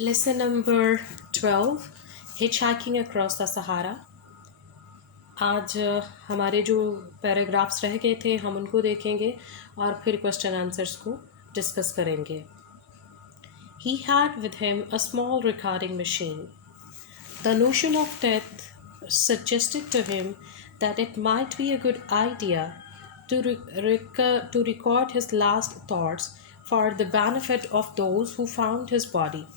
Lesson number 12, Hitchhiking Across the Sahara. आज हमारे जो पैराग्राफ्स रह गए थे हम उनको देखेंगे और फिर क्वेश्चन आंसर्स को डिस्कस करेंगे. He had with him a small recording machine. The notion of death suggested to him that it might be a good idea to record his last thoughts for the benefit of those who found his body.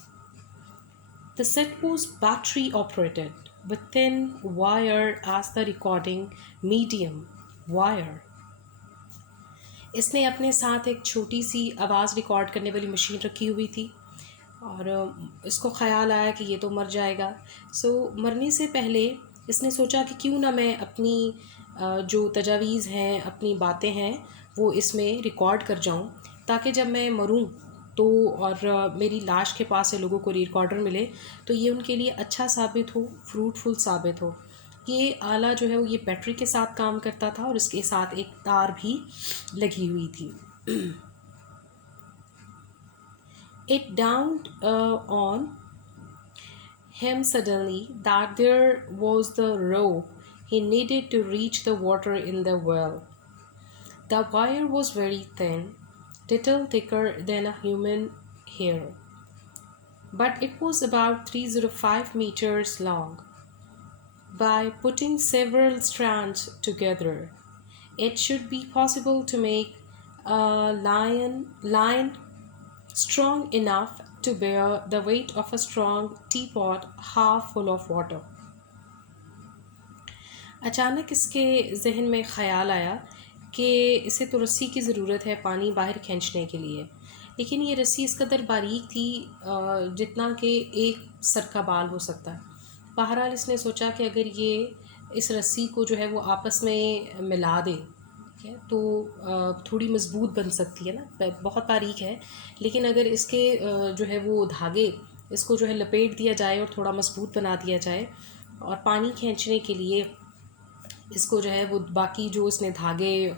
The set was battery operated with thin wire as the recording medium. Wire. इसने अपने साथ एक छोटी सी आवाज़ record करने वाली machine रखी हुई थी और इसको ख्याल आया कि ये तो मर जाएगा. मरने से पहले इसने सोचा कि क्यों ना मैं अपनी जो तजावीज़ हैं, अपनी बातें हैं, वो इसमें रिकॉर्ड कर जाऊं ताकि जब मैं मरूं तो और मेरी लाश के पास से लोगों को रिकॉर्डर मिले तो ये उनके लिए अच्छा साबित हो, फ्रूटफुल साबित हो. ये आला जो है वो ये बैटरी के साथ काम करता था और इसके साथ एक तार भी लगी हुई थी. It dawned on him suddenly that there was the rope he needed to reach the water in the well. The wire was very thin, little thicker than a human hair, but it was about 305 meters long. By putting several strands together, it should be possible to make a line strong enough to bear the weight of a strong teapot half full of water. अचानक इसके जहन में ख़याल आया कि इसे तो रस्सी की ज़रूरत है पानी बाहर खींचने के लिए, लेकिन ये रस्सी इस कदर बारीक थी जितना कि एक सर का बाल हो सकता है. बहरहाल इसने सोचा कि अगर ये इस रस्सी को जो है वो आपस में मिला दे तो थोड़ी मज़बूत बन सकती है ना. बहुत बारीक है लेकिन अगर इसके जो है वो धागे इसको जो है लपेट दिया जाए और थोड़ा मज़बूत बना दिया जाए और पानी खींचने के लिए इसको जो है वो बाकी जो इसने धागे,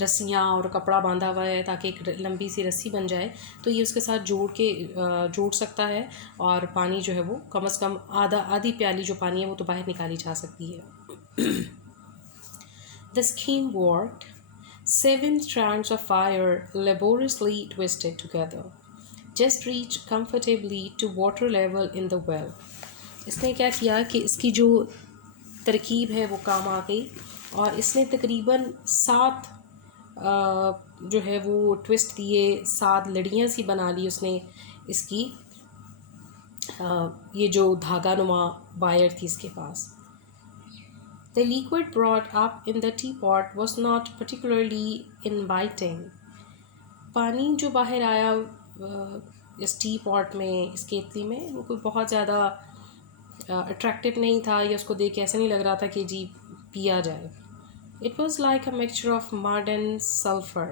रस्सियाँ और कपड़ा बांधा हुआ है ताकि एक लंबी सी रस्सी बन जाए तो ये उसके साथ जोड़ सकता है और पानी जो है वो कम से कम आधी प्याली जो पानी है वो तो बाहर निकाली जा सकती है. The scheme worked. 7 strands of wire laboriously twisted together just reached comfortably to water level in the well. इसने क्या किया कि इसकी जो तरकीब है वो काम आ गई और इसने तकरीबन 7 जो है वो ट्विस्ट दिए, 7 लड़ियाँ सी बना ली उसने इसकी ये जो धागा नुमा वायर थी इसके पास. The liquid brought up in the teapot was not particularly inviting. पानी जो बाहर आया इस टी पॉट में, इस केतली में, वो कोई बहुत ज़्यादा अट्रैक्टिव नहीं था या उसको देख के ऐसा नहीं लग रहा था कि जी पिया जाए. It was like a mixture of mud and sulfur.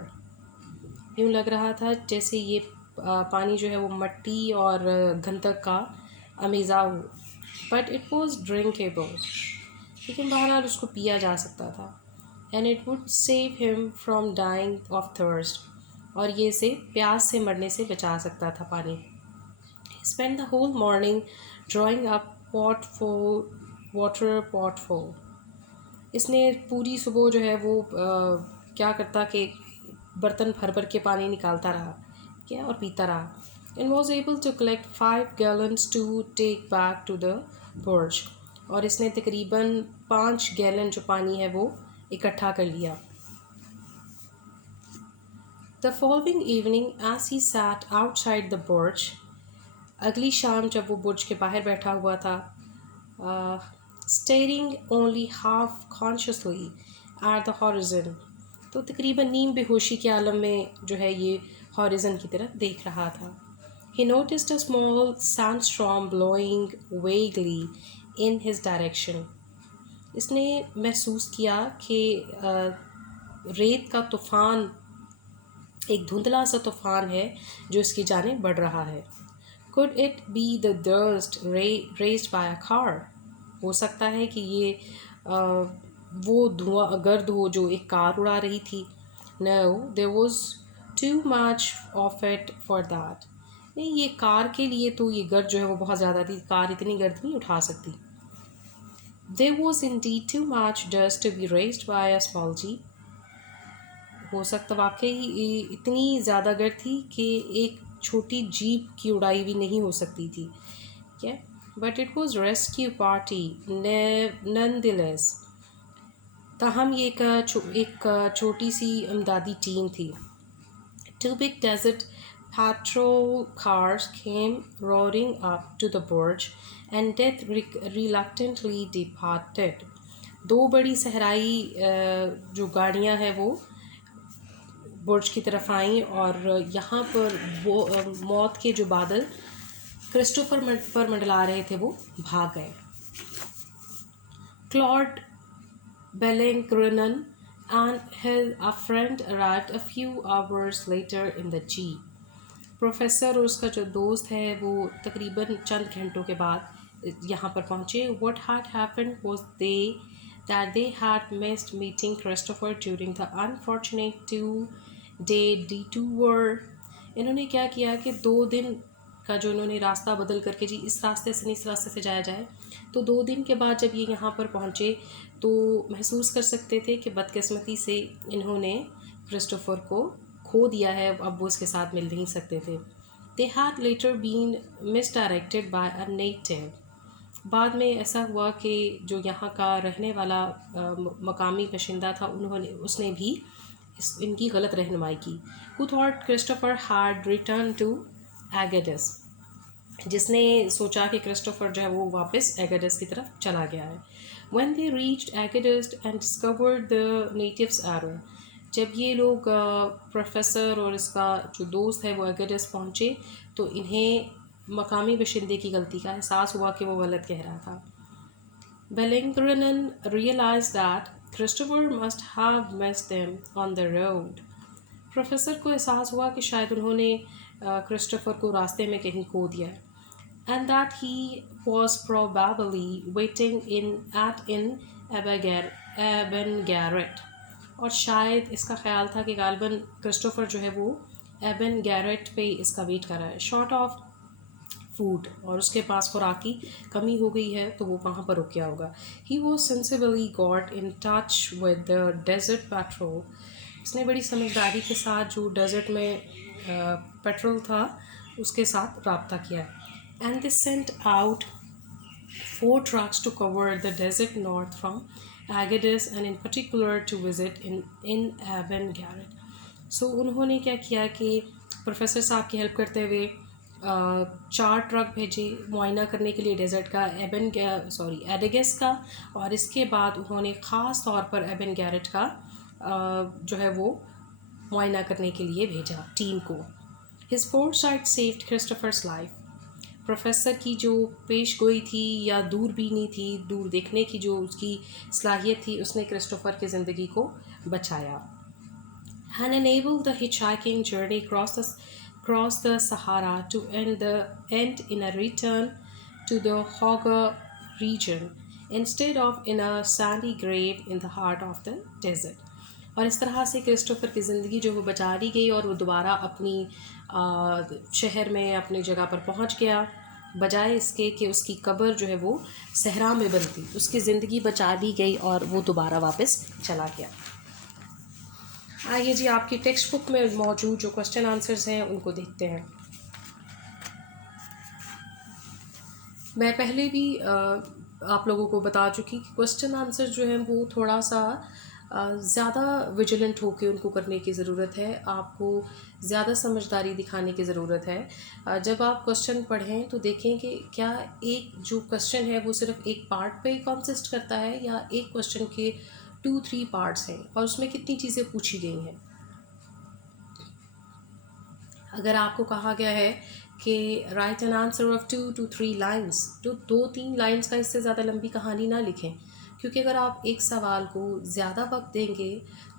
यूँ लग रहा था जैसे ये पानी जो है वो मट्टी और गंधक का अमेज़ा हो. But it was drinkable. लेकिन बहरहाल उसको पिया जा सकता था. And it would save him from dying of thirst. और ये इसे प्यास से मरने से बचा सकता था पानी. He spent the whole morning drawing up water potful. इसने पूरी सुबह जो है वो क्या करता कि बर्तन भर के पानी निकालता रहा और पीता रहा. And was able to collect 5 gallons to take back to the porch. और इसने तकरीबन 5 गैलन जो पानी है वो इकट्ठा कर लिया. The following evening as he sat outside the porch, अगली शाम जब वो बुर्ज के बाहर बैठा हुआ था staring only half consciously at the horizon, तो तकरीबन नीम बेहोशी के आलम में जो है ये हॉरिजन की तरफ देख रहा था. He noticed a small sandstorm blowing vaguely in his direction. इसने महसूस किया कि रेत का तूफ़ान, एक धुंधला सा तूफ़ान है जो इसकी जानिब बढ़ रहा है. Could it be the dust raised by a car? हो सकता है कि ये वो धुआं गर्द हो जो एक कार उड़ा रही थी. No, there was too much of it for that. नहीं, ये कार के लिए तो ये गर्द जो है वो बहुत ज़्यादा थी, कार इतनी गर्द नहीं उठा सकती। There was indeed too much dust to be raised by a small jeep. हो सकता वाकई इतनी ज़्यादा गर्द थी कि एक छोटी जीप की उड़ाई भी नहीं हो सकती थी, क्या। But it was rescue party nonetheless. ताहम ये एक छोटी सी इमदादी टीम थी। Two big desert patrol cars came roaring up to the burj, and Death reluctantly departed. दो बड़ी सहराई जो गाड़ियां हैं वो बुर्ज की तरफ आईं, और यहाँ पर वो मौत के जो बादल क्रिस्टोफर पर मंडला रहे थे वो भाग गए। Claude Bellinghausen and a friend arrived a few hours later in the jeep. Professor और उसका जो दोस्त है वो तकरीबन चंद घंटों के बाद यहाँ पर पहुँचे। What had happened was that they had missed meeting Christopher during the unfortunate 2-day detour. इन्होंने क्या किया कि 2 दिन का जो इन्होंने रास्ता बदल करके जी इस रास्ते से नहीं इस रास्ते से जाया जाए, तो 2 दिन के बाद जब ये यहाँ पर पहुँचे तो महसूस कर सकते थे कि बदकिस्मती से इन्होंने क्रिस्टोफर को खो दिया है, अब वो इसके साथ मिल नहीं सकते थे। They had later been misdirected by a native. बाद में ऐसा हुआ कि जो यहाँ का रहने वाला मकामी बाशिंदा था उसने भी इनकी गलत रहनुमाई की। Who thought Christopher had returned to Agadez. जिसने सोचा कि क्रिस्टोफर जो है वो वापस एगाडस की तरफ चला गया है। When they reached Agadez and discovered the natives' error. जब ये लोग प्रोफेसर और इसका जो दोस्त है वो एगाडस पहुँचे तो इन्हें मकामी बाशिंदे की गलती का एहसास हुआ कि वो गलत कह रहा था। Bellinghausen realized that Christopher must have missed them on the road. Professor को एहसास हुआ कि शायद उन्होंने क्रिस्टोफर को रास्ते में कहीं खो दिया है, and that he was probably waiting in Aben Garrett. और शायद इसका ख्याल था कि गालबन क्रिस्टोफर जो है वो एबन गैरेट पे इसका वेट कर रहा है, शॉर्ट ऑफ फूड, और उसके पास खुराक की कमी हो गई है तो वो वहाँ पर रुक गया होगा। He was sensibly got in touch with the desert patrol. इसने बड़ी समझदारी के साथ जो डेजर्ट में पेट्रोल था उसके साथ रब्ता किया, and they sent out 4 trucks to cover the desert north from Agadez and in particular to visit in Aben Garrett. So उन्होंने क्या किया कि प्रोफेसर साहब की हेल्प करते हुए 4 ट्रक भेजे मुआयना करने के लिए डेजर्ट का एडेगस का, और इसके बाद उन्होंने ख़ास तौर पर एबन गैरेट का जो है वो मुआयना करने के लिए भेजा टीम को। His foresight saved Christopher's life. Professor की जो पेशगोई थी या दूरबीनी थी, दूर देखने की जो उसकी सलाहियत थी, उसने क्रिस्टोफर की ज़िंदगी को बचाया। And enabled the hitchhiking journey across the Sahara to end in a return to the Hoggar region instead of in a sandy grave in the heart of the desert. और इस तरह से क्रिस्टोफर की ज़िंदगी जो वो बचा ली गई और वो दोबारा अपनी शहर में अपनी जगह पर पहुंच गया, बजाय इसके कि उसकी कब्र जो है वो सहरा में बनती। उसकी ज़िंदगी बचा ली गई और वो दोबारा वापस चला गया। आइए जी, आपकी टेक्स्ट बुक में मौजूद जो क्वेश्चन आंसर्स हैं उनको देखते हैं। मैं पहले भी आप लोगों को बता चुकी कि क्वेश्चन आंसर जो है वो थोड़ा सा ज़्यादा विजिलेंट होकर उनको करने की ज़रूरत है, आपको ज़्यादा समझदारी दिखाने की ज़रूरत है। जब आप क्वेश्चन पढ़ें तो देखें कि क्या एक जो क्वेश्चन है वो सिर्फ एक पार्ट पे कंसिस्ट करता है या एक क्वेश्चन के 2-3 पार्ट्स हैं और उसमें कितनी चीज़ें पूछी गई हैं। अगर आपको कहा गया है कि right an answer of 2 to 3 lines, तो 2-3 लाइन्स का इससे ज़्यादा लंबी कहानी ना लिखें, क्योंकि अगर आप एक सवाल को ज़्यादा वक्त देंगे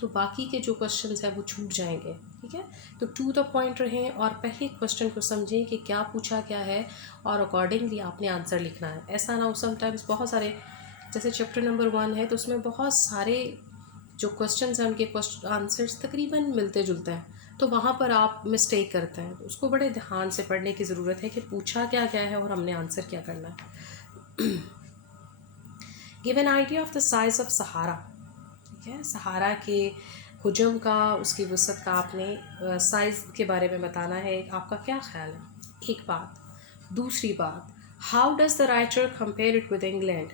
तो बाकी के जो क्वेश्चंस हैं वो छूट जाएंगे। ठीक है, तो टू द पॉइंट रहें और पहले क्वेश्चन को समझें कि क्या पूछा क्या है और अकॉर्डिंगली आपने आंसर लिखना है। ऐसा ना हो समटाइम्स बहुत सारे, जैसे चैप्टर नंबर 1 है तो उसमें बहुत सारे जो क्वेश्चंस हैं उनके आंसर्स तकरीबन मिलते जुलते हैं, तो वहाँ पर आप मिस्टेक करते हैं। उसको बड़े ध्यान से पढ़ने की ज़रूरत है कि पूछा क्या क्या है और हमने आंसर क्या करना है। Give an idea of the size of Sahara. ठीक है, सहारा के हुजम का, उसकी वसअत का आपने साइज़ के बारे में बताना है। आपका क्या ख्याल है, एक बात। दूसरी बात, how does the writer compare it with England.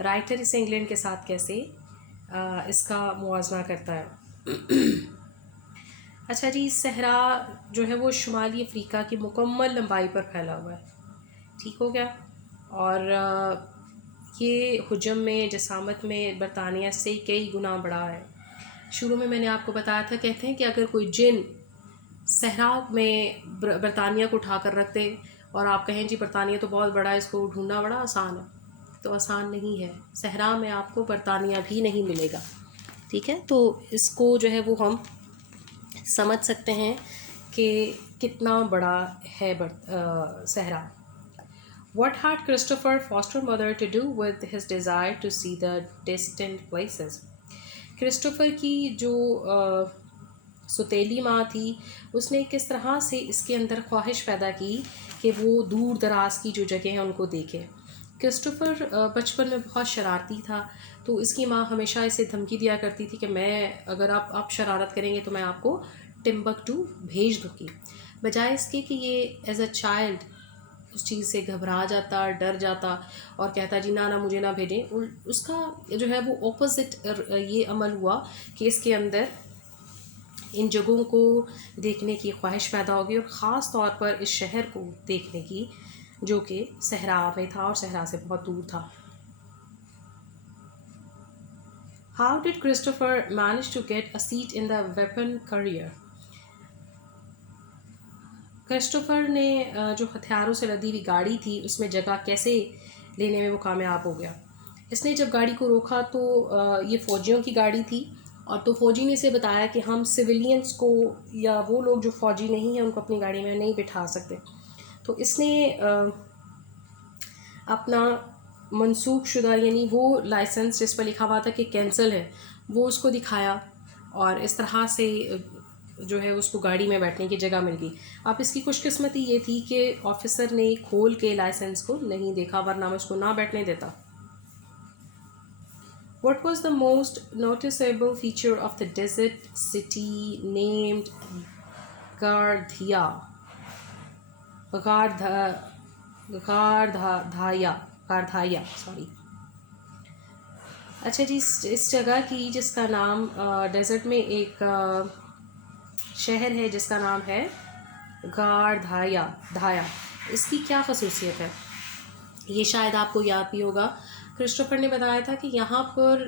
Writer इसे इंग्लैंड के साथ कैसे इसका मुआवजा करता है। अच्छा जी, सहरा जो है वो शुमाली अफ्रीका की मुकम्मल लंबाई पर फैला हुआ है। ठीक हो गया। और ये हुजम में, जसामत में बरतानिया से कई गुना बड़ा है। शुरू में मैंने आपको बताया था, कहते हैं कि अगर कोई जिन सहरा में बरतानिया को उठा कर रख दे और आप कहें जी बरतानिया तो बहुत बड़ा है, इसको ढूंढना बड़ा आसान है, तो आसान नहीं है। सहरा में आपको बरतानिया भी नहीं मिलेगा। ठीक है, तो इसको जो है वो हम समझ सकते हैं कि कितना बड़ा है सहरा। What had Christopher foster mother to do with his desire to see the distant places? Christopher की जो सुतीली माँ थी, उसने किस तरह से इसके अंदर ख्वाहिश पैदा की कि वो दूर दराज की जो जगह हैं उनको देखे। क्रिस्टोफर बचपन में बहुत शरारती था, तो इसकी माँ हमेशा इसे धमकी दिया करती थी कि मैं, अगर आप शरारत करेंगे तो मैं आपको टिम्बकटू भेज दूँगी। बजाय इसके कि ये एज अ चाइल्ड उस चीज़ से घबरा जाता, डर जाता और कहता जी ना ना मुझे ना भेजें, उसका जो है वो ऑपोजिट ये अमल हुआ कि इसके अंदर इन जगहों को देखने की ख्वाहिश पैदा होगी और ख़ास तौर पर इस शहर को देखने की, जो कि सहरा में था और सहरा से बहुत दूर था। How did Christopher manage to get a seat in the weapon carrier. Christopher ने जो हथियारों से लदी हुई गाड़ी थी उसमें जगह कैसे लेने में वो कामयाब हो गया। इसने जब गाड़ी को रोका तो ये फ़ौजियों की गाड़ी थी, और तो फ़ौजी ने इसे बताया कि हम सिविलियंस को या वो लोग जो फ़ौजी नहीं हैं उनको अपनी गाड़ी में नहीं बिठा सकते। तो इसने अपना मनसूख शुदा, यानी वो लाइसेंस जिस पर लिखा हुआ था कि कैंसिल है, वो उसको दिखाया और इस तरह से जो है उसको गाड़ी में बैठने की जगह मिल गई। अब इसकी खुशकिस्मती ये थी कि ऑफिसर ने खोल के लाइसेंस को नहीं देखा, वरना मैं उसको ना बैठने देता। What was the most noticeable feature of the desert city named Gardhia? Ghardaia, sorry. अच्छा जी, इस जगह की जिसका नाम डेजर्ट में एक शहर है जिसका नाम है धाया, इसकी क्या खसूसियत है, ये शायद आपको याद भी होगा। क्रिस्टोफर ने बताया था कि यहाँ पर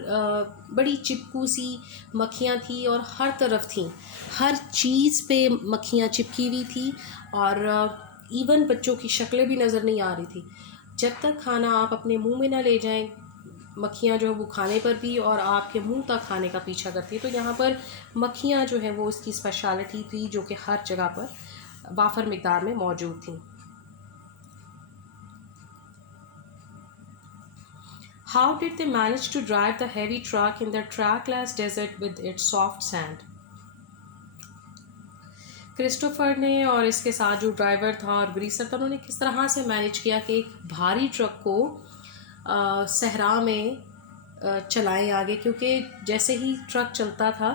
बड़ी चिपकू सी मक्खियाँ थी और हर तरफ थी, हर चीज़ पे मक्खियाँ चिपकी हुई थी और इवन बच्चों की शक्लें भी नज़र नहीं आ रही थी। जब तक खाना आप अपने मुंह में ना ले जाएं, मक्खियाँ जो है वो खाने पर भी और आपके मुंह तक खाने का पीछा करती है। तो यहाँ पर मक्खियाँ जो है वो इसकी स्पेशलिटी थी, जो कि हर जगह पर वाफर मिकदार में मौजूद थी। How did they manage to drive the heavy truck in the trackless desert with its soft sand? Christopher ने और इसके साथ जो ड्राइवर था और ग्रीसर था, उन्होंने किस तरह से मैनेज किया कि एक भारी ट्रक को सहरा में चलाएं आगे, क्योंकि जैसे ही ट्रक चलता था,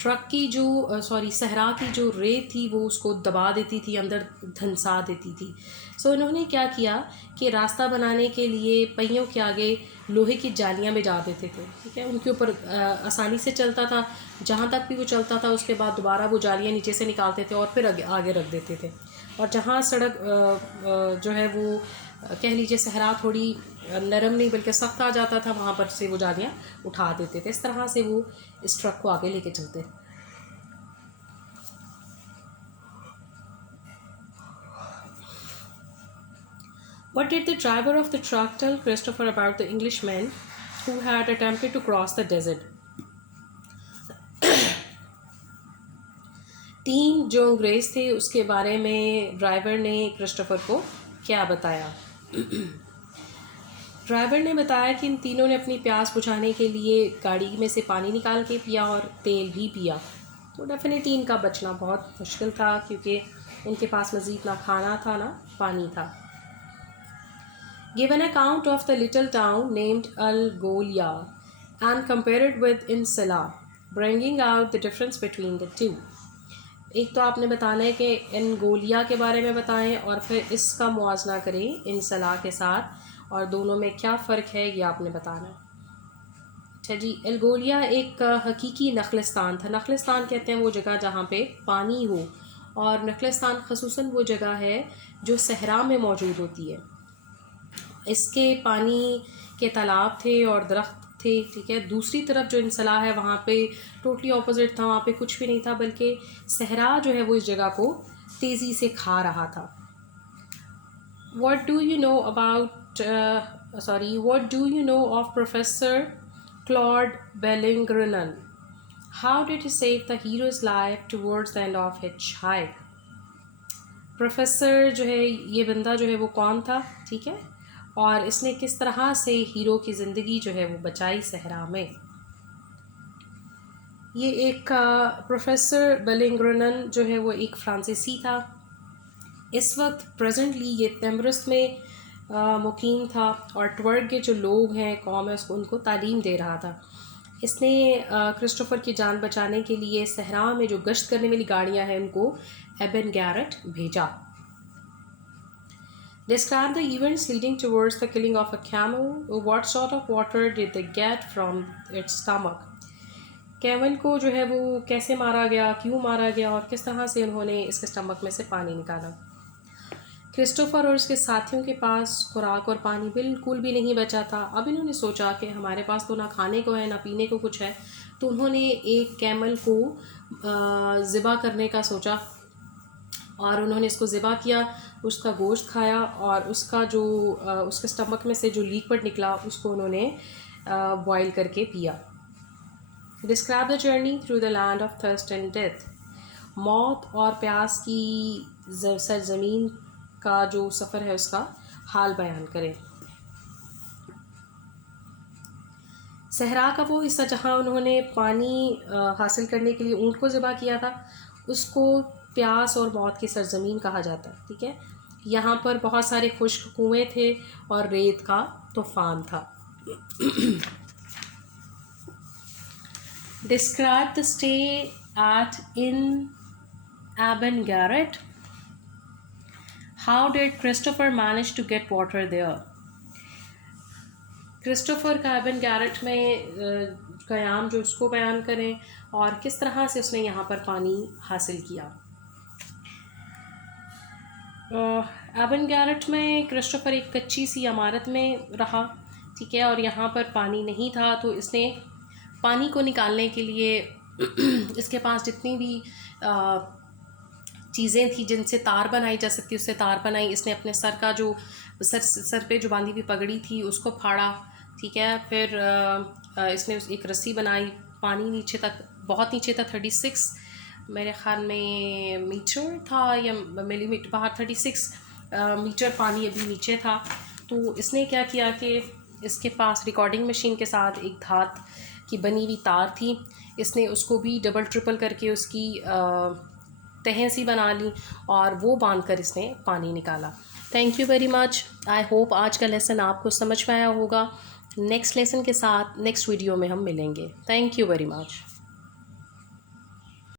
ट्रक की जो सहरा की जो रेत थी वो उसको दबा देती थी, अंदर धंसा देती थी। सो इन्होंने क्या किया कि रास्ता बनाने के लिए पहियों के आगे लोहे की जालियां बिछा देते थे। ठीक है, उनके ऊपर आसानी से चलता था, जहाँ तक भी वो चलता था उसके बाद दोबारा वो जालियां नीचे से निकालते थे और फिर आगे रख देते थे। और जहाँ सड़क जो है वो कह लीजिए सहरा थोड़ी नरम नहीं बल्कि सख्त आ जाता था, वहाँ पर से वो जालियाँ उठा देते थे। इस तरह से वो इस ट्रक को आगे लेके चलते। What did the driver of the truck tell Christopher about the Englishmen who had attempted to cross the desert? 3 जो अंग्रेज़ थे उसके बारे में ड्राइवर ने क्रिस्टोफर को क्या बताया? ड्राइवर ने बताया कि इन तीनों ने अपनी प्यास बुझाने के लिए गाड़ी में से पानी निकाल के पिया और तेल भी पिया। तो डेफिनेटली इनका बचना बहुत मुश्किल था, क्योंकि इनके पास मज़ीद ना खाना था ना पानी था। Give an account of the little town named Al-Golia and compare it with Insala, bringing out the difference between the two. एक तो आपने बताना है कि इनगोलिया के बारे में बताएं और फिर इसका मुआजना करें इनसला के साथ, और दोनों में क्या फ़र्क है ये आपने बताना है। अच्छा जी, एल्गोलिया एक हकीकी नखलिस्तान था। नखलिस्तान कहते हैं वो जगह जहाँ पे पानी हो, और नखलिस्तान खसूसन वो जगह है जो सहरा में मौजूद होती है। इसके पानी के तालाब थे और दरख्त थे, ठीक है। दूसरी तरफ जो इंसला है वहाँ पे टोटली ऑपोजिट था, वहाँ पे कुछ भी नहीं था, बल्कि सहरा जो है वो इस जगह को तेज़ी से खा रहा था। What do you know of Professor Claude Bellingrenan? How did he save the hero's life towards the end of Hitchhike? Professor जो है ये बंदा जो है वो कौन था, ठीक है, और इसने किस तरह से हीरो की ज़िंदगी जो है वो बचाई सहरा में। ये एक प्रोफेसर बेलिंग्रेनन जो है वो एक फ्रांसीसी था। इस वक्त प्रेजेंटली ये तमरुस्त में मुकीम था और ट्वर्ग के जो लोग हैं, कौम है, उसको उनको तालीम दे रहा था। इसने क्रिस्टोफर की जान बचाने के लिए सहरा में जो गश्त करने वाली गाड़ियाँ हैं उनको एबन गैरेट भेजा। Describe the events leading towards the killing of a camel. What sort of water did they get from its stomach? Camel को जो है वो कैसे मारा गया, क्यों मारा गया, और किस तरह से उन्होंने इसके स्टमक में से पानी निकाला। क्रिस्टोफर और उसके साथियों के पास खुराक और पानी बिल्कुल भी नहीं बचा था। अब इन्होंने सोचा कि हमारे पास तो ना खाने को है ना पीने को कुछ है, तो उन्होंने एक कैमल को ज़िबा करने का सोचा और उन्होंने इसको ज़िबा किया, उसका गोश्त खाया और उसका जो उसके स्टमक में से जो लिक्विड निकला उसको उन्होंने बॉयल करके पिया। Describe the journey through the land of thirst and death. मौत और प्यास की सरजमीन का जो सफ़र है उसका हाल बयान करें। सहरा का वो हिस्सा जहाँ उन्होंने पानी हासिल करने के लिए ऊँट को ज़िबा किया था उसको प्यास और मौत की सरजमीन कहा जाता है, ठीक है। यहाँ पर बहुत सारे खुश्क कुएँ थे और रेत का तूफान था। Describe the stay at in Eban Garrett. How did Christopher manage to get water there. Christopher का एबन गैरेट में क़याम जो उसको बयान करें और किस तरह से उसने यहाँ पर पानी हासिल किया। एबन गैरेट में क्रिस्टोफर एक कच्ची सी इमारत में रहा, ठीक है, और यहाँ पर पानी नहीं था, तो इसने पानी को निकालने के लिए इसके पास जितनी भी चीज़ें थी जिनसे तार बनाई जा सकती उससे तार बनाई। इसने अपने सर का जो सर पे जो बांधी हुई पगड़ी थी उसको फाड़ा, ठीक है। फिर इसने एक रस्सी बनाई, पानी नीचे तक, बहुत नीचे तक 36 मेरे ख़्याल में मीटर था या मिलीमीटर, बाहर 36 मीटर पानी अभी नीचे था। तो इसने क्या किया कि इसके पास रिकॉर्डिंग मशीन के साथ एक धात की बनी हुई तार थी, इसने उसको भी डबल ट्रिपल करके उसकी तहें सी बना ली और वो बांध कर इसने पानी निकाला। Thank you very much. I hope आज का लेसन आपको समझ में आया होगा। नेक्स्ट लेसन के साथ नेक्स्ट वीडियो में हम मिलेंगे। Thank you very much.